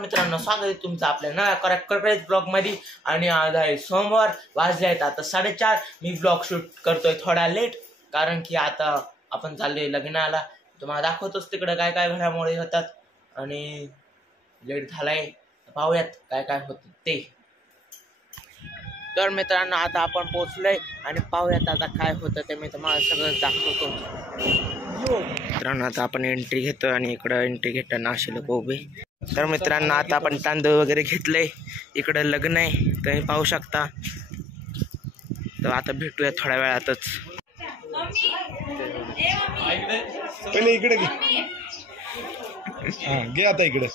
मित्रांनो, स्वागत आहे तुमचं आपल्या नव्या करप्रेस ब्लॉग मध्ये। आणि आज आहे सोमवार, वाजले आहेत आता 4:30। मी ब्लॉग शूट करतोय थोडा लेट, कारण की आता आपण चाललोय लग्नाला। तुम्हाला दाखवतोच तिकडे काय काय घडामोडी होतात आणि लेट झालाय, पाहूयात काय काय होत ते। तर मित्रांनो, आता आपण पोहोचलोय आणि पाहूयात आता काय होतं ते। मी तुम्हाला सगळं दाखवतो। मित्रांनो, आता आपण एंट्री घेतो आणि इकडं एंट्री घेताना असे लोक उभे। तर मित्रांनो, आता आपण तांदूळ वगैरे घेतले, इकडे लग्न आहे तुम्ही पाहू शकता। तर आता भेटूया थोड्या वेळातच। पहिले इकडे घे आता इकडे।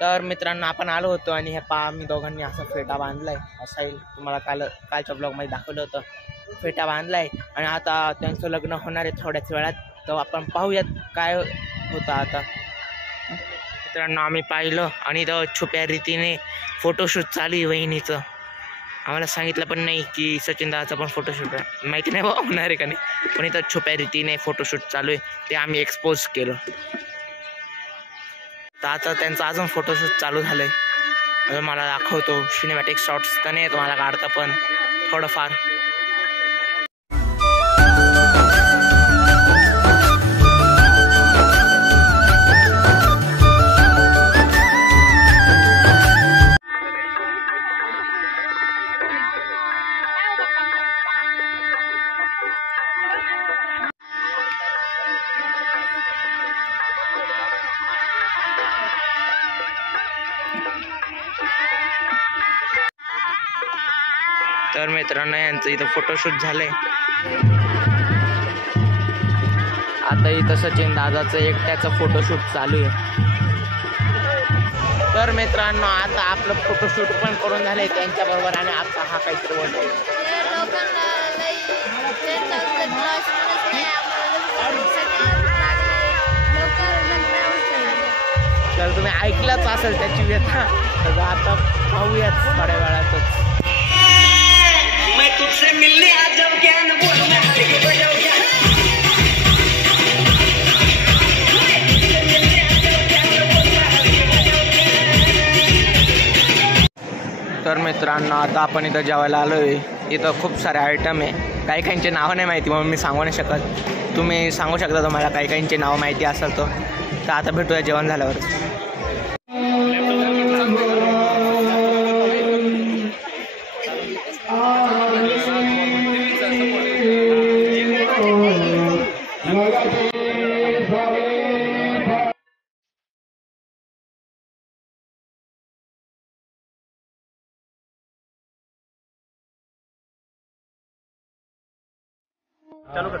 तर मित्रांनो, आपण आलो होतो आणि हे पहा, मी दोघांनी असा फेटा बांधलाय। असा येईल, तुम्हाला कालच्या ब्लॉग मध्ये दाखवलं होतं। फेटा बांधलाय आणि आता त्यांचं लग्न होणार आहे थोड्याच वेळात। तर आपण पाहूयात काय होतं आता। मित्रांनो, आम्ही पाहिलं आणि इथं छुप्या रीतीने फोटोशूट चालू आहे वहिनीचं। आम्हाला सांगितलं पण नाही की सचिन दादाचा पण फोटोशूट आहे, माहिती नाही बाबा होणार आहे का नाही, पण इथं छुप्या रीतीने फोटोशूट चालू आहे, ते आम्ही एक्सपोज केलं। तर आता त्यांचं अजून फोटोशूट चालू झालंय, मला दाखवतो। सिनेमॅटिक शॉट्स तर नाही तुम्हाला काढता, पण थोडंफार। तर मित्रांनो, यांचं इथं फोटोशूट झालंय। आता इथं सचिन दादाचं एकट्याचं फोटोशूट चालू आहे। तर मित्रांनो, आता आपलं फोटोशूट पण करून झालंय त्यांच्या बरोबर, आणि आता हा काहीतरी बोलतोय। तर तुम्ही ऐकलंच असेल त्याची व्यथा। तर आता पाहूयात थोड्या वेळातच। तर मित्रांनो, आता आपण इथं जेवायला आलोय। इथं खूप सारे आयटम आहे, काही काहींचे नावं नाही माहिती म्हणून मी सांगू नाही शकत। तुम्ही सांगू शकता तुम्हाला काही काहींचे नाव माहिती असेल तर आता भेटूया जेवण झाल्यावर।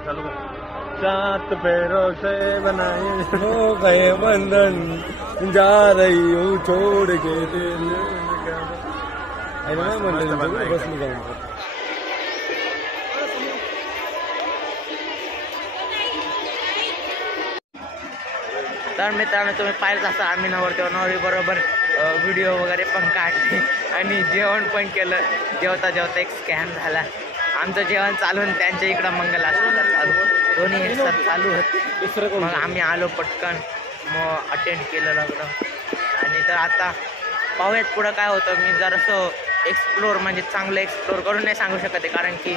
चालू कर। सात पैरों से बनाए हो गए बंधन, जा रही हूँ छोड़ के दिल। बस तर मित्रांनो, तुम्ही पाहिलं असं आम्ही नवरी बरोबर व्हिडिओ वगैरे पण काढले आणि जेवण पण केलं। जेवता जेवता एक स्कॅन झाला। आमचं जेवण चालून त्यांच्या इकडं मंगलाष्टका चालू, दोन्ही एकसाथ चालू होते। मग आम्ही आलो पटकन, मग अटेंड केलं लग्न। आणि तर आता पाहूयात पुढं काय होतं। मी जरासं एक्सप्लोर, म्हणजे चांगलं एक्सप्लोर करून नाही सांगू शकत आहे, कारण की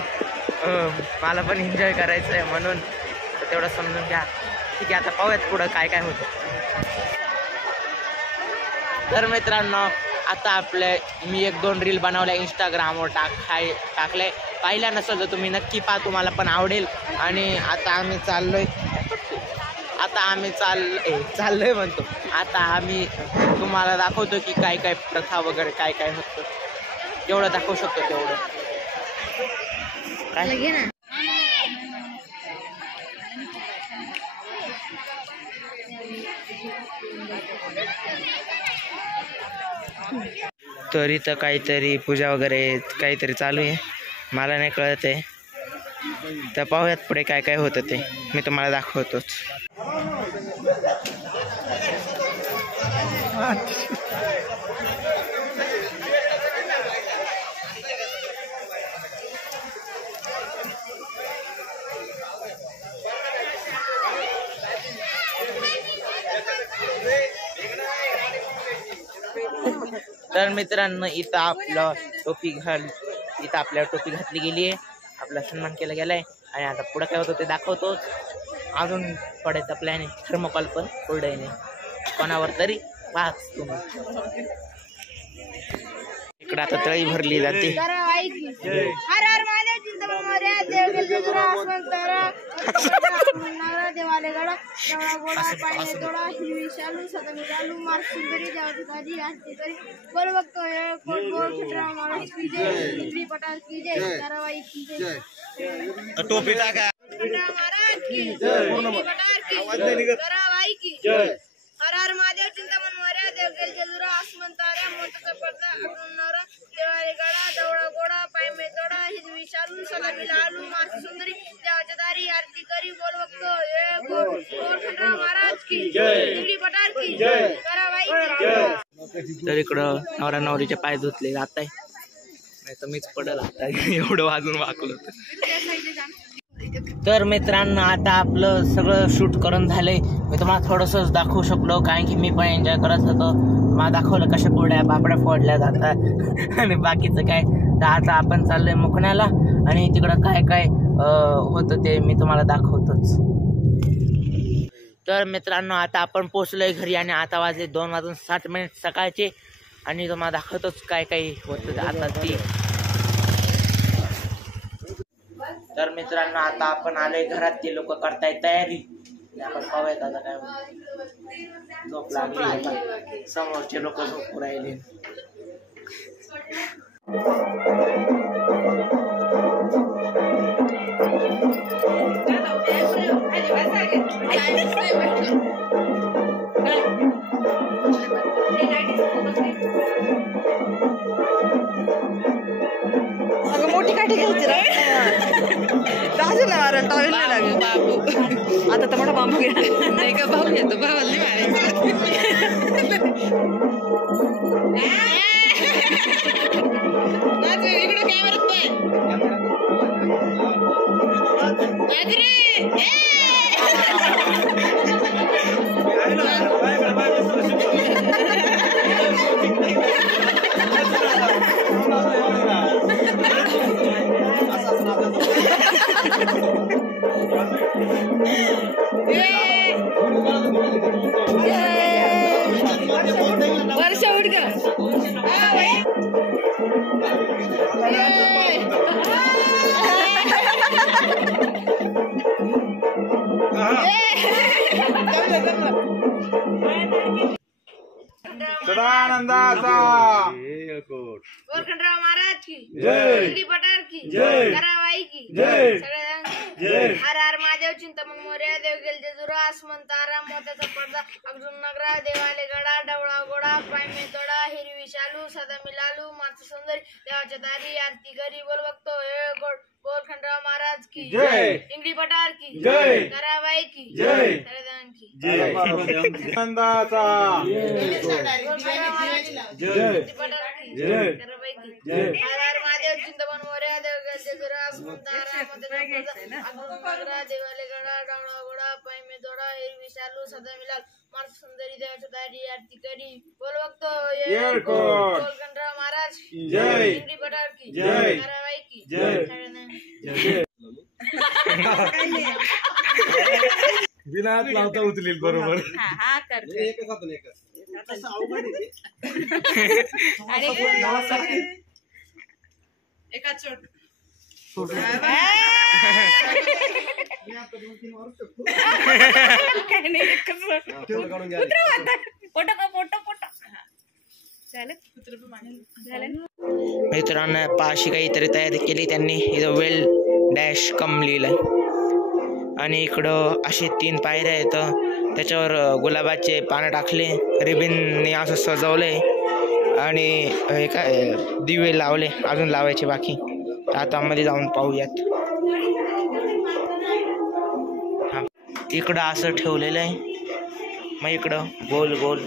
मला पण एन्जॉय करायचं आहे, म्हणून तेवढं समजून घ्या। ठीक आहे, आता पाहूयात पुढं काय काय होतं। तर मित्रांनो, आता मी 1-2 रील बनवल्या, इंस्टाग्रामवर टाकले। पाहिल्या नसेल तर तुम्ही नक्की पहा, तुम्हाला पण आवडेल। आणि आता आम्ही चाललोय म्हणतो। आता आम्ही तुम्हाला दाखवतो की काय काय प्रथा वगैरे काय काय होतं, जेवढं दाखवू शकतो तेवढं। काय तर इथं काहीतरी पूजा वगैरे काहीतरी चालू आहे, मला नाही कळत आहे। तर पाहूयात पुढे काय काय होतं ते, मी तुम्हाला दाखवतोच। तर मित्रांनो इथं आपलं इथं आपल्याला टोपी घातली गेली आहे, आपला सन्मान केला गेलाय आणि आता पुढे काय होतं ते दाखवतो. अजून पडायचा प्लॅन आहे, थर्मोकॉल पण पुढे नाही कोणावर तरी वाच तुम्ही. इकडे आता तळी भरली जाते. टोपी टाका. हर हर महादेव चिंतामण मोरया देवगेल जेजुरा आसमान तारा मोठा पडदा अकरून नवरा देवाले गडा दवडा गोडा पाय मे तोडा हिरवी शालू सदा मिलालू मास सुंदरी देवाच्या दारी आरती करी बोल बघतो खंडराव महाराज की जय, दिगडी पठार की जय, कराबाई की जय. तर इकडं नवरा नवरीचे पाय धुतले जात आहे, नाही तर मीच पडल आता एवढं वाजून वाकलो. तर मित्रांनो आता आपलं सगळं शूट करून झालंय. मी तुम्हाला थोडंसंच दाखवू शकलो कारण की मी पण एन्जॉय करत होतो. मला दाखवलं कशा पोळ्या पापड्या फोडल्या जातात आणि बाकीचं काय. तर आता आपण चाललोय मुकण्याला आणि तिकडं काय काय होतं ते मी तुम्हाला दाखवतोच. तर मित्रांनो आता आपण पोचलोय घरी आणि आता वाजले 2:60 सकाळचे आणि तुम्हाला दाखवतोच काय काय होतं आता ती. तर मित्रांनो आता आपण आलोय घरात, ते लोक करताय तयारी. आपण पाहूयात आता काय होतं. झोप लागली, समोरचे लोक झोपू राहिले. मोठी काठी घ्यायची राजूला मारा टॉवेल नाही लागेल. बाबू आता तर मोठा बांबू घ्या. नाही का भाऊ घेतो, भावाला नाही मारायचं. इकडे कॅमेरात पाय. वर्ष उठ ग. सदानंदाचा खंडराव महाराज की जय, दिगडी पठार की जय, कराबाई की जय, सगळ्यांना जय. हर हर महादेव चिंतामण मोरया देवगेल जेजुरा आसमान तारा मोत्याचा पडदा अगजून नगरा देवाले गडा डवळा गोडा पाय मे तोडा हिरवी शालू सदा मिलालू माता सुंदरी देवाच्या दारी आरती करी बोल बघतो गोड बोल खंडराव महाराज की जय, दिगडी पठार की जय, कराबाई की जय, सगळ्यांची जय. आनंदाचा जय, जय, कराबाई की जय. हर हर महादेव चिंतामण मोरया देवगेल जेजुरा आसमान तारा मोत्याचा पडदा अगजून नगरा देवाले गडा डवळा गोडा पाय मे तोडा हिरवी शालू सदा मिलाल माता सुंदरी देवाच्या दारी आरती करी बोल बघतो येळकोट. खंडराव महाराज की जय, दिगडी पठार की जय, कराबाई की जय. जय. बिना हात लावता उचलील बरोबर. हा करते एका चोट मित्रांनो पाशी काहीतरी तयारी केली त्यांनी. इथं वेल डॅश कम लिहिलंय आणि इकडं असे 3 पायऱ्या आहेत, त्याच्यावर गुलाबाचे पानं टाकले, रिबिनने असं सजवलंय आणि हे काय दिवे लावले, अजून लावायचे बाकी. आता मध्ये जाऊन पाहूयात. हा इकडं असं ठेवलेलं आहे, मग इकडं गोल गोल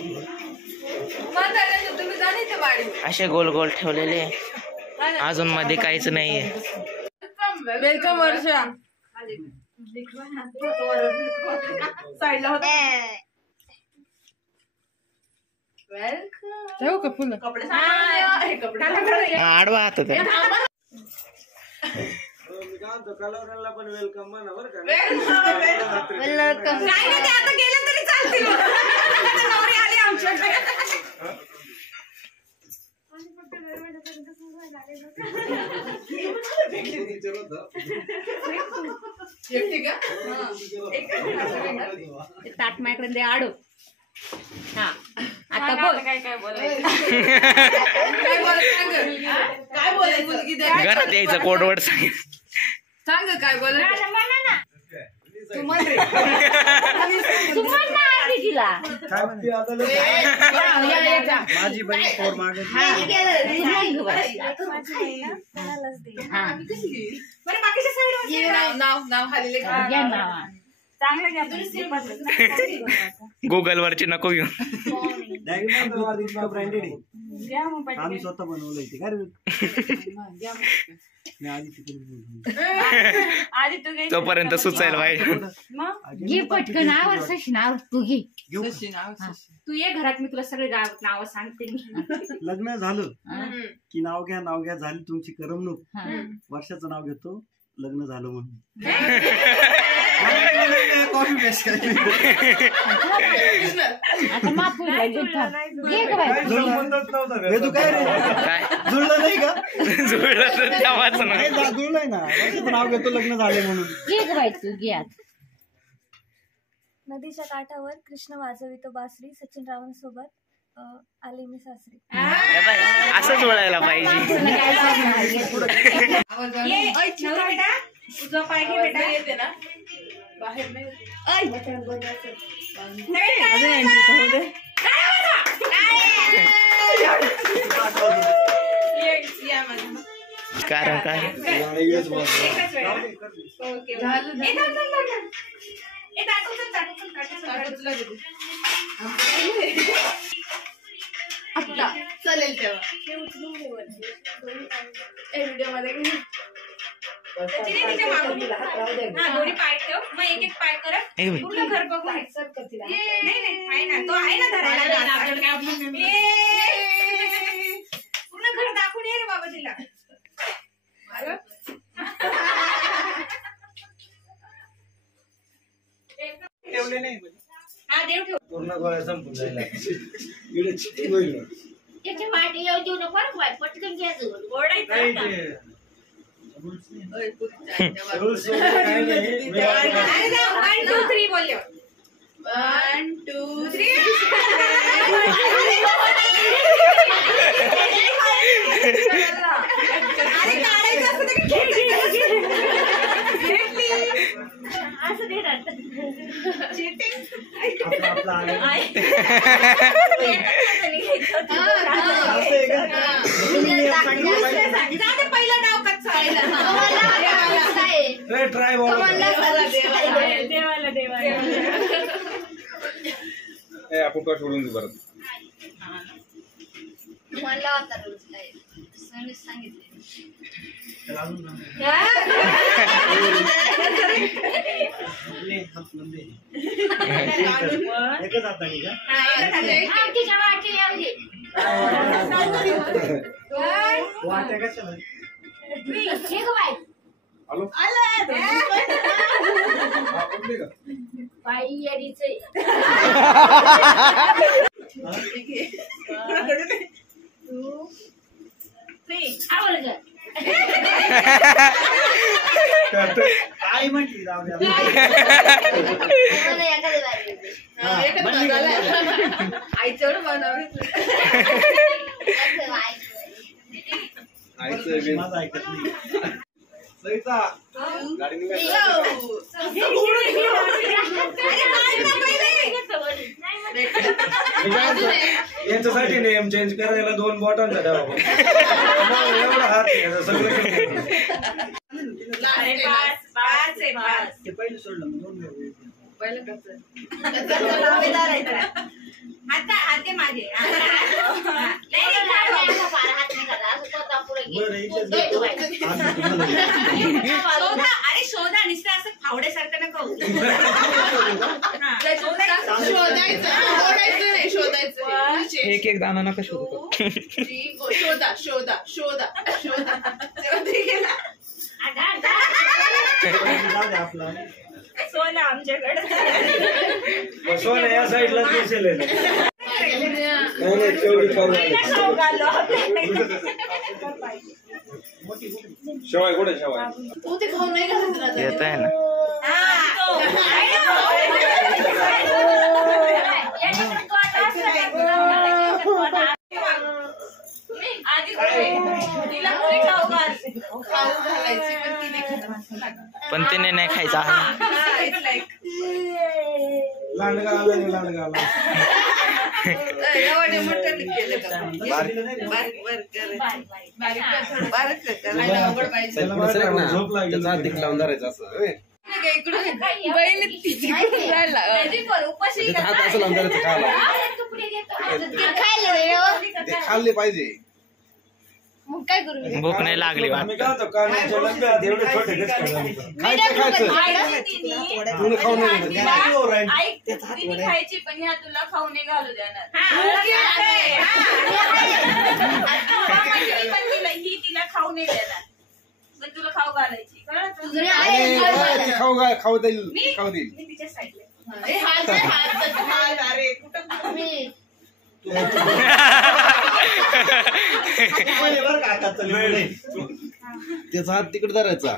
असे गोल गोल ठेवलेले, अजून मध्ये काहीच नाहीये. वेलकम वर्षा साईडला होता. वेलकम जाऊ का फुलं आडवा हात होता. कलवरांना पण वेलकम म्हणा बरं का. ताट माझ्याकडे दे आडू. हा आता बोल काय बोलायचं घरात यायचं कोडवर्ड सांग. काय बोलायचं माझी बहीण पोर मागे गुगल वरची नको घेऊ. ब्रँडेड आहे. आम्ही स्वतः बनवलंय ते काय तोपर्यंत सुचायला पाहिजे. घे पटकन आवर सशी नाव तू घे. तू ये घरात मी तुला सगळे नाव सांगते. लग्न झालं की नाव घ्या झाली तुमची करमणूक. वर्षाचं नाव घेतो लग्न झालं म्हणून. कॉफी पेस्ट जुळलं नाही का. जुळलं तेव्हाच जुळलंय ना. वर्षाचं नाव घेतो लग्न झाले म्हणून. नदीच्या काठावर कृष्ण वाजवितो बासरी. सचिन रावांसोबत आले मी सासरी. असं जुळायला पाहिजे. तुझा पाय घे बेटा. येते ना बाहेर नाही. कारण काय चालेल तेव्हा व्हिडिओ मध्ये दोन्ही पाय ठेव. मग एक पाय कर. पूर्ण घर बघू. नाही आहे ना तो आहे ना धरायला. पूर्ण घर दाखवून ये रे बाबा तिला. ठेवले नाही हा देव ठेव. पूर्ण गोळ्या संपून जायला. त्याची वाटी येऊ देऊ नको. पटकन घ्यायचं. ओरडायचं. रूल्स काय नाही. 1 2 3 बोलले. 1 2 3. असं दे ना. पहिलं नाव कच्चं ट्राय आपण का सोडून देऊ परत. मला होता रोज काय सांगितले. एकच आता नाही का. वाट्या कशाला. हॅलो आई म्हटली आईचं माझं ऐकत नाही. सईता गाडी याच्यासाठी नेम चेंज करायला 2 बॉटल एवढा हात सगळं पहिलं सोडलं 2 पहिलं कसं आता हाते माझे. अरे शोधा नुसतं असं फावड्यासारखं नका होऊ. शोधायचं नाही शोधायचं. एक एक दाना नका शोधू. शोधा शोधा शोधा शोधा सोना आमच्याकडे सोनं या साईडला स्पेशल आहे. शेवाय कुठे शेवाय तू ते खाऊ नाही घालत येत आहे ना. पण तिने नाही खायचा. लांडगा आला नाही लांडगा आला. झोप लागेल लावून धरायचं असं खाल्ले पाहिजे. मग काय करू भूक नाही लागली आम्ही काय होतो कारणाच्या लग्नात एवढे छोटे तुला खाऊ नाही तिने खायची पण ह्या तुला खाऊ नाही घालू देणार. ही तिला खाऊ नाही देणार पण तुला खाऊ घालायची. खाऊ देईल खाऊ देईल. मी तिच्या साईडला त्याचा हात तिकडे धरायचा.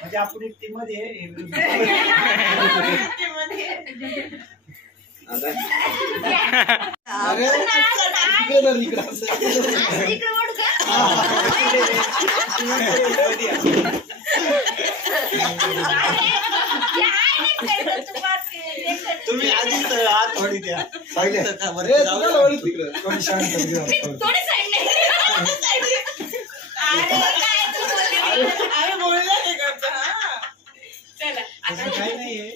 म्हणजे आपण एक टीम मध्ये तुम्ही आधीच हात थोडी द्या. काही नाहीये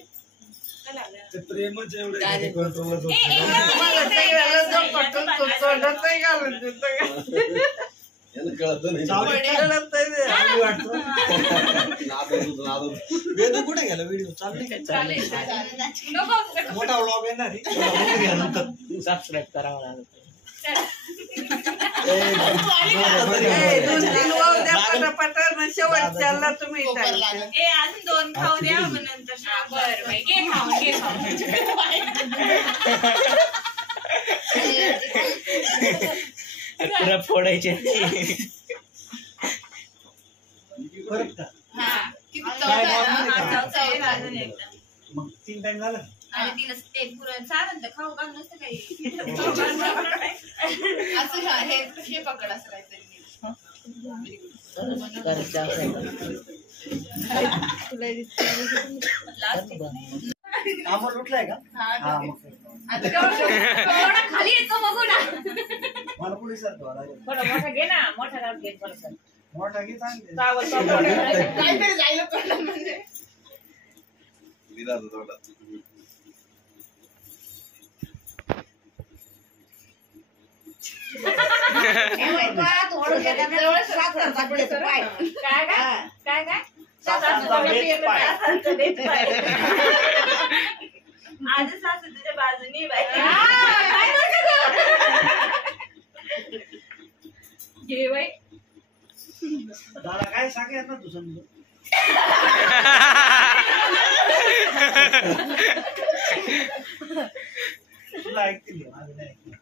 ते प्रेमच एवढं कंट्रोल वेदू कुठे गेला व्हिडिओ चालले मोठा व्लॉग येणार सबस्क्राईब करावं लागलं. अजून 2 खाऊ द्या मग नंतर बरं घे खाऊन घे खाऊन. पुरा फोडायचे. मग 3 टाइम झालं. आणि तिला ते पुरण साधन तर खाऊ घाल नसतं काही. असं हे पकड असं काहीतरी आंबट उठलाय का? खाली येतो बघू ना. मला पुढे सर मोठा घे ना मोठा घे. मोठा घे चांगले. काहीतरी जायला पडलं म्हणजे आज सासू तुझ्या बाजूनी घे बाई. दादा काय सांगेल ना तू समजून. तुला ऐकतील माझं नाही ऐकलं.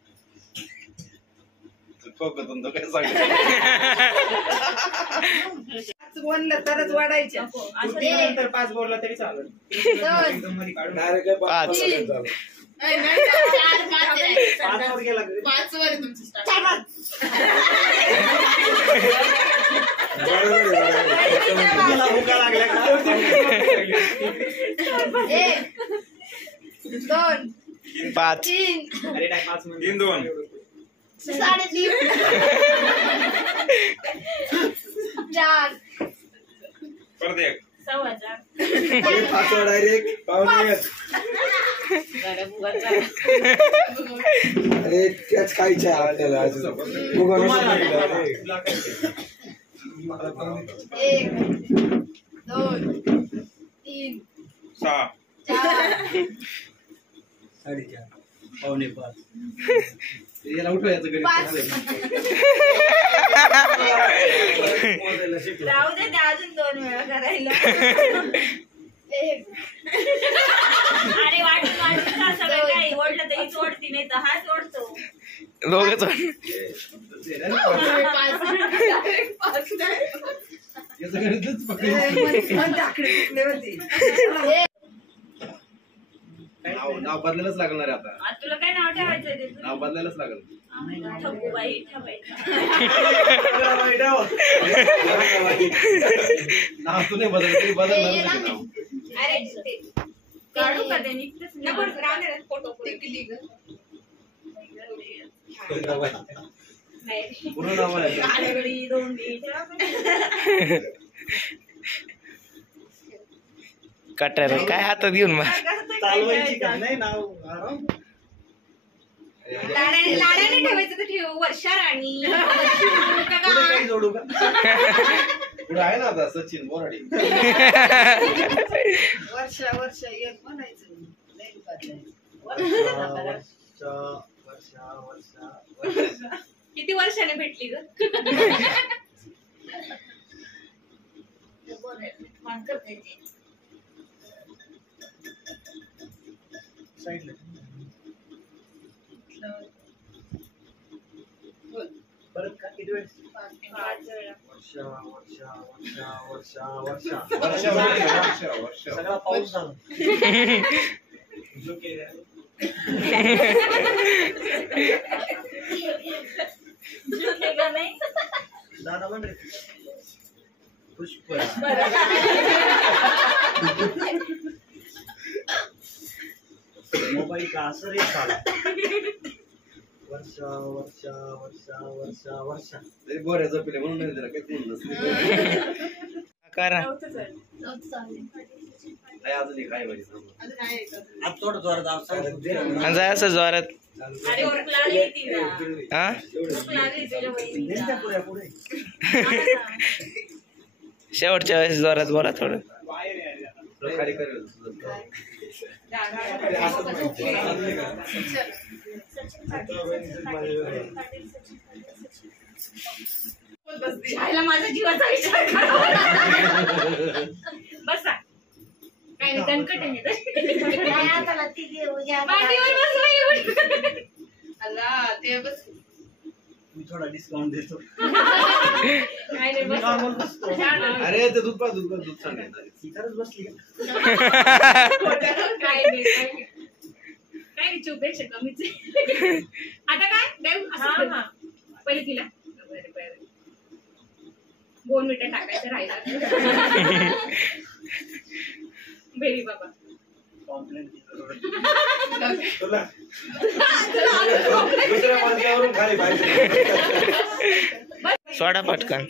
काय सांगितलं बोललं तरच वाढायचे. 5 बोलला तरी चालेल. पाच. 5 वर गेला 5 वर तुमची भुका लागल्या का? 1 2 5 3 अरे नाही 5 मध्ये 3 2 3.5 4 परत एक 4.25 5 डायरेक्ट पावणे. अरे त्याच खायचं आपल्याला. 1 2 3 6 4 4:30 पावणे 5 याला उठवायचं घरी 5 राहू दे ते अजून 2 वेळा करायला 1 अरे वाटून वाटून सगळं काही ओढलं तर हीच ओढती नाही तर हाच ओढतो. दोघच याचं गणितच पकडलं. नाव बदलायलाच लागणार आहे आता. आता तुला काय नाव ठेवायचंय ते? नाव बदलायलाच लागल. ठकूबाई ठेवायचं. नाव तू नाही बदल तरी बदलणार नाव. अरे ते काढू का ते निघतच नको राहू दे फोटो पूर्ण नाव आहे. काळेगडी दोंडी कटर काय हातात घेऊन मग चालवायची का नाही नाव आराम. लाडाने ठेवायचं तर ठेव. वर्षा राणी पुढे काही जोडू का? पुढे आहे ना आता सचिन बोराडे. वर्षा एक म्हणायचं नाही वर्षा किती वर्षाने भेटली ग? साईडला परत का किती वेळ? वर्षा सगळा पाऊस झाला. दादा म्हण रे पुष्प. मोबाईल का असं रे झाला. वर्षा गोऱ्या जपिले म्हणून नाही दिला काही म्हणून नसते. करा काय अजून एक आहे म्हणजे आता थोडं जोरात आवसा. जा असं जोरात. अरे ओळख लागली ती ना. हा ओळख लागली तुझ्या बहिणीला. पुढे शेवटच्या वेळेस जोरात बोला थोडं. प्रकारे करेल खायला माझा जीवाचा विचार करा. बसा काय नाही दणकट आहे मांडीवर बस बाई. अल्ला ते बस मी थोडा डिस्काउंट देतो. काय नाही बस. नॉर्मल बसतो. अरे ते दूध सांगायचं. इथंच बसली का? काय नाही चूपेक्षा कमीच आहे. आता काय देऊ असं पहिले तिला बोर्नव्हिटा टाकायचं राहिला. बेरी बाबा कॉम्प्लेन तुला दुसऱ्या मजल्यावरून खाली पाहिजे. सोडा पटकन.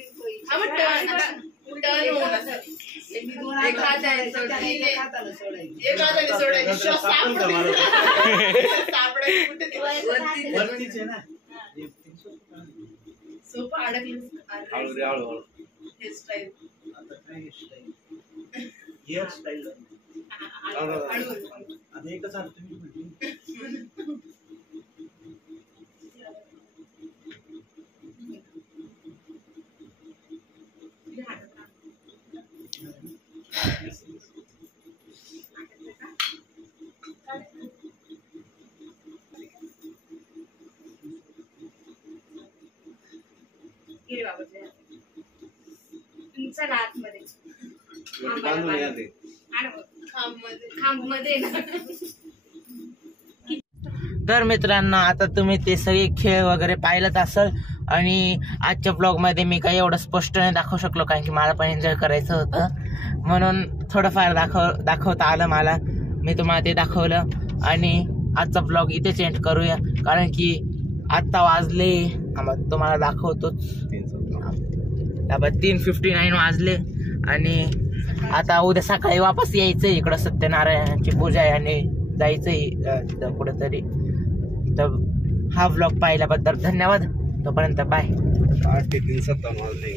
एक हाताने सोडायचं श्वास वरतीच आहे ना. सोपा अडकलं. हळू रे हळू. हेअरस्टाईल आता काय स्टाईल हेअर स्टाईल आता एकच आलं तुम्ही म्हटली. गिरे बाबा चला आतमध्ये बांधून या ते. खांब मध्ये तर मित्रांनो आता तुम्ही ते सगळे खेळ वगैरे पाहिलंच असेल आणि आजच्या ब्लॉग मध्ये मी काही एवढं स्पष्ट नाही दाखवू शकलो कारण की मला पण एन्जॉय करायचं होतं म्हणून थोडंफार दाखवता आलं मला. मी तुम्हाला ते दाखवलं आणि आजचा ब्लॉग इथेच एंड करूया कारण की आत्ता वाजले तुम्हाला दाखवतोच 3:59 वाजले आणि आता उद्या सकाळी वापस यायचं इकडं सत्यनारायणाची पूजा आहे आणि जायचंय कुठेतरी. तर हा ब्लॉग पाहिल्याबद्दल धन्यवाद. तोपर्यंत बाय. 8:57 वाजले.